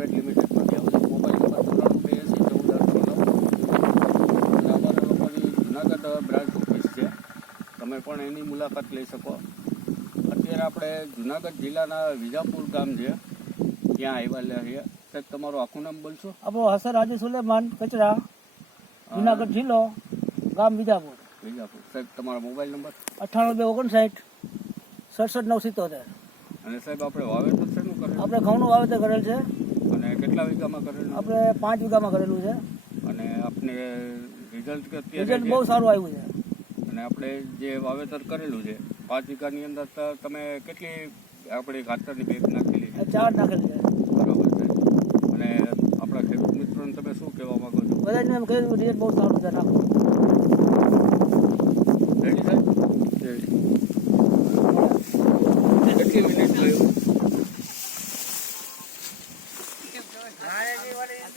Private લિમિટેડમાંથી આવું છું. મોબાઈલ નંબર 94828014 અને અમારા લોકોની જુનાગઢ બ્રાન્ચ ઓફિસ છે. તમે પણ એની મુલાકાત લઈ શકો. અત્યારે આપણે જુનાગઢ જિલ્લાના વિજાપુર ગામ છે ત્યાં આવેલા છીએ. સાહેબ તમારું આખું નામ બોલશો? આપણો હસન હાજી સુલેમાન કચરા, જુનાગઢ જિલ્લો, ગામ વિજાપુર. વિજાપુર. સાહેબ તમારો મોબાઈલ નંબર? 98 259 67 977. અને સાહેબ આપણે વાવેતર શેનું કરેલું? આપણે ઘઉંનું વાવેતર કરેલ છે. અને કેટલા વીઘામાં કરેલું? આપણે 5 વીઘામાં કરેલું છે. અને આપને રિઝલ્ટ કે રિઝલ્ટ બહુ સારું આવ્યું છે. અને આપણે જે વાવેતર કરેલું છે 5 વીઘાની અંદર તમે કેટલી આપણી ખાતરની બેગ નાખેલી છે? 4 નાખેલ છે. બરાબર છે. અને આપણા ખેડૂત મિત્રોને તમે શું કહેવા માંગો છો? બધાને એમ કહ્યું રિઝલ્ટ બહુ સારું છે. નાખો રેડી સાહેબ? કેટલી મિનિટ થયું?